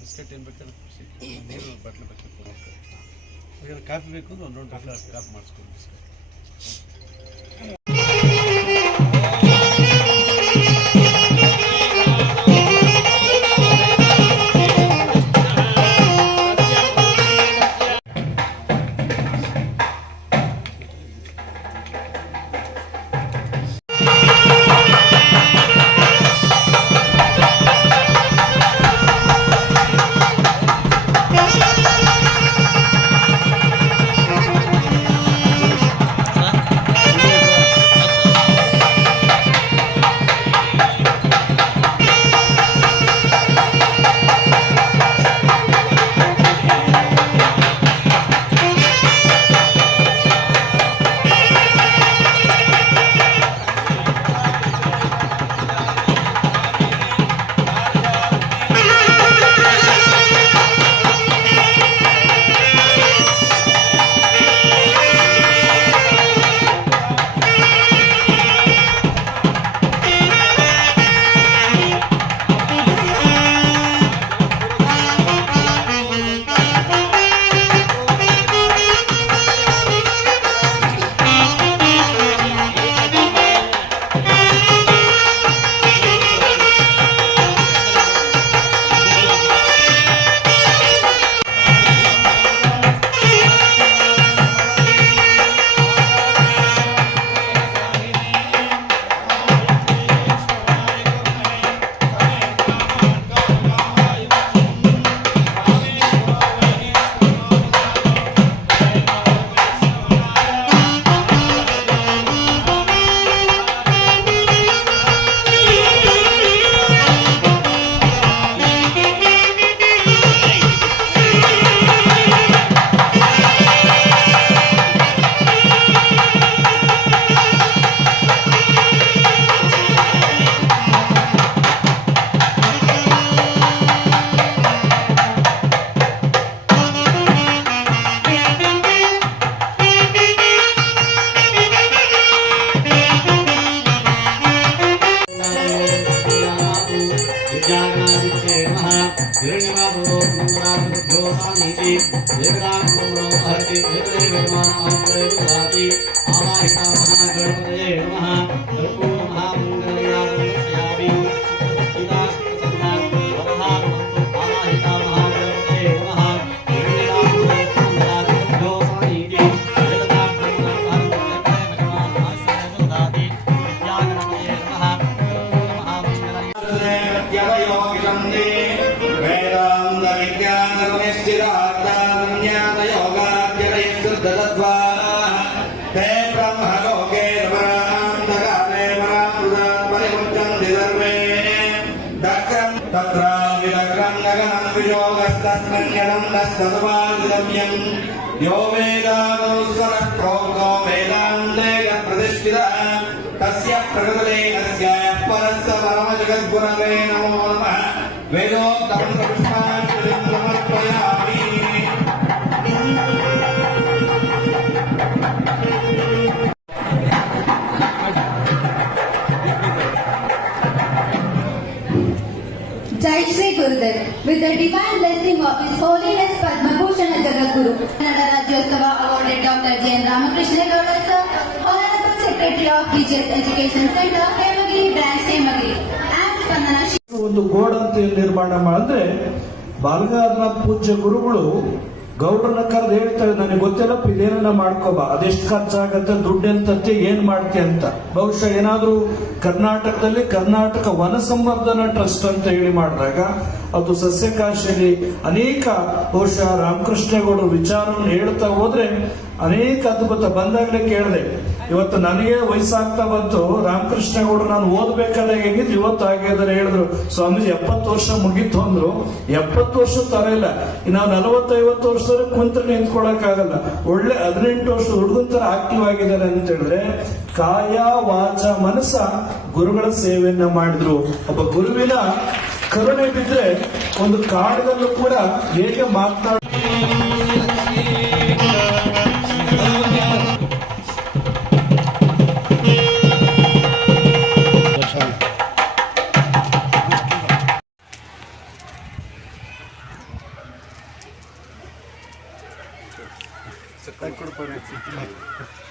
Biscuit ಏನು ಬೇಕಾದ್ರೆ ನೀರು ಬಾಟ್ಲಿ ಬೇಕಾದ್ರೆ ಕಾಫಿ ಬೇಕು ಅಂದ್ರೆ ಒಂದೊಂದು ಬಾಟ್ಲಿ ಕಾಫಿ ಮಾಡಿಸ್ಕೊಂಡು ಬಿಸ್ಕೆಟ್. यो वेदानुसरप्रोक्तो वेदान्ते प्रतिष्ठितः तस्य प्रकृतिलेखस्य परस्य परमजगद्गुरवे नमो नमः वेदोक्तं पुष्पाञ्जलिं समर्पयामि. Jai Shri Gurudev, with the divine blessing of His Holiness Padma Bhushan Jagadguru, Kannada Rajyotsava awarded Dr. J.N. Ramakrishna Gowda sir, Honorable Secretary of Teachers Education Center, Hemagiri Branch, Hemagiri, and Spandana. ಒಂದು ಗೋಡಂತೆ ನಿರ್ಮಾಣ ಮಾಡಿದ್ರೆ ಬಾಲಗಾರನ ಪೂಜ್ಯ ಗುರುಗಳು ಗೌಡ್ರನ್ನ ಕರೆದು ಹೇಳ್ತಾರೆ, ನನಗೆ ಗೊತ್ತಿಲ್ಲಪ್ಪ ಇದೇನನ್ನ ಮಾಡ್ಕೋಬಾ, ಅದೆಷ್ಟು ಖರ್ಚಾಗತ್ತೆ, ದುಡ್ಡು ಎಂತತ್ತೆ, ಏನ್ ಮಾಡ್ತೆ ಅಂತ. ಬಹುಶಃ ಏನಾದ್ರೂ ಕರ್ನಾಟಕದಲ್ಲಿ ಕರ್ನಾಟಕ ವನ ಸಂವರ್ಧನಾ ಟ್ರಸ್ಟ್ ಅಂತ ಹೇಳಿ ಮಾಡಿದಾಗ ಅದು ಸಸ್ಯಕಾಶಿಯಲ್ಲಿ ಅನೇಕ ಬಹುಶಃ ರಾಮಕೃಷ್ಣೇಗೌಡರು ವಿಚಾರವನ್ನು ಹೇಳ್ತಾ ಹೋದ್ರೆ ಅನೇಕ ಅದ್ಭುತ. ಬಂದಾಗಲೇ ಕೇಳಿದೆ, ಇವತ್ತು ನನಗೆ ವಯಸ್ಸಾಗ್ತಾ ಬಂತು, ರಾಮಕೃಷ್ಣೇಗೌಡರು ನಾನು ಓದ್ಬೇಕಾದಾಗ ಹೇಗಿದ್ದು ಇವತ್ತು ಆಗಿದ್ದಾರೆ. ಹೇಳಿದ್ರು, ಸ್ವಾಮೀಜಿ 70 ವರ್ಷ ಮುಗೀತು ಅಂದ್ರು. 70 ವರ್ಷ ತರ ಇಲ್ಲ, ನಾವು 40-50 ವರ್ಷದವರೆಗೆ ಕುಂತ್ರೆ ನಿಂತ್ಕೊಳಕ್ ಆಗಲ್ಲ. ಒಳ್ಳೆ 18 ವರ್ಷದ ಹುಡುಗನ ತರ ಆಕ್ಟಿವ್ ಆಗಿದ್ದಾರೆ ಅಂತ ಹೇಳಿದ್ರೆ ಕಾಯ ವಾಚ ಮನಸ್ಸ ಗುರುಗಳ ಸೇವೆಯನ್ನ ಮಾಡಿದ್ರು. ಒಬ್ಬ ಗುರುವಿನ ಕರುಣೆ ಬಿದ್ರೆ ಒಂದು ಕಾಡದಲ್ಲೂ ಕೂಡ ಹೇಗೆ ಮಾತನಾಡ ಕೊಡ್ತಾರೆ